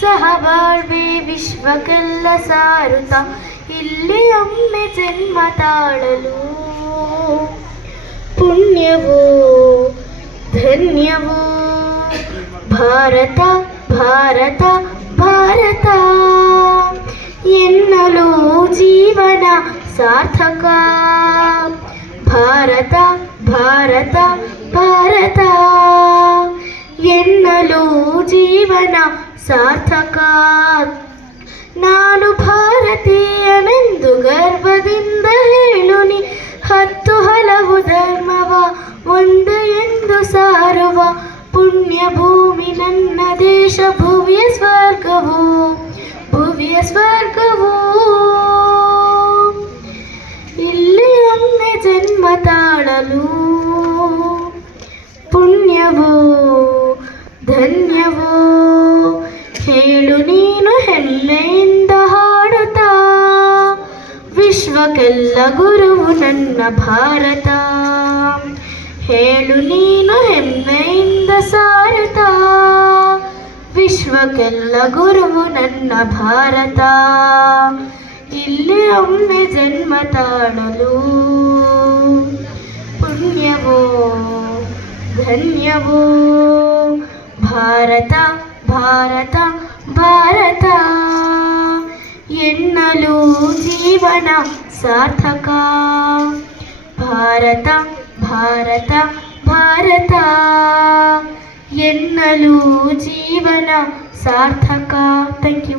ಸಹಬಾಳ್ವೆ ವಿಶ್ವಕ್ಕೆಲ್ಲ ಸಾರುತ, ಇಲ್ಲಿ ಒಮ್ಮೆ ಜನ್ಮ ತಾಳಲು. ಪುಣ್ಯವೋ, ಧನ್ಯವೋ, ಭಾರತ ಭಾರತ ಭಾರತ. ಎನ್ನಲು ಜೀವನ ಸಾರ್ಥಕ. ಭಾರತ ಭಾರತ ಭಾರತ. ಎನ್ನಲು ಜೀವನ ಸಾರ್ಥಕ ನಾನು ಭಾರತೀಯನೆಂದು ಗರ್ವದಿಂದ ಹೇಳುನಿ, ಹತ್ತು ಹಲವು ಧರ್ಮವ, ಒಂದು ಎಂದು ಸಾರುವ ಪುಣ್ಯ ಭೂಮಿ ನನ್ನ ದೇಶ ಭುವಿಯ ಸ್ವರ್ಗವು ಭುವಿಯ ಸ್ವರ್ಗವು. ಇಲ್ಲಿ ಒಮ್ಮೆ ಜನ್ಮ ತಾಳಲು ಪುಣ್ಯವು ಧನ್ಯವೋ ವಿಶ್ವಕ್ಕೆಲ್ಲ ಗುರುವು ನನ್ನ ಭಾರತ. ಹೇಳು ನೀನು ಹೆಮ್ಮೆಯಿಂದ ಸಾರತ. ವಿಶ್ವಕ್ಕೆಲ್ಲ ಗುರುವು ನನ್ನ ಭಾರತ. ಇಲ್ಲಿ ಒಮ್ಮೆ ಜನ್ಮ ತಾಳಲು. ಪುಣ್ಯವೋ, ಧನ್ಯವೋ. ಭಾರತ ಭಾರತ ಭಾರತ. ಎನ್ನಲು ಜೀವನ ಸಾರ್ಥಕ ಭಾರತ ಭಾರತ ಭಾರತ ಎನ್ನಲು ಜೀವನ ಸಾರ್ಥಕ ಥ್ಯಾಂಕ್ ಯು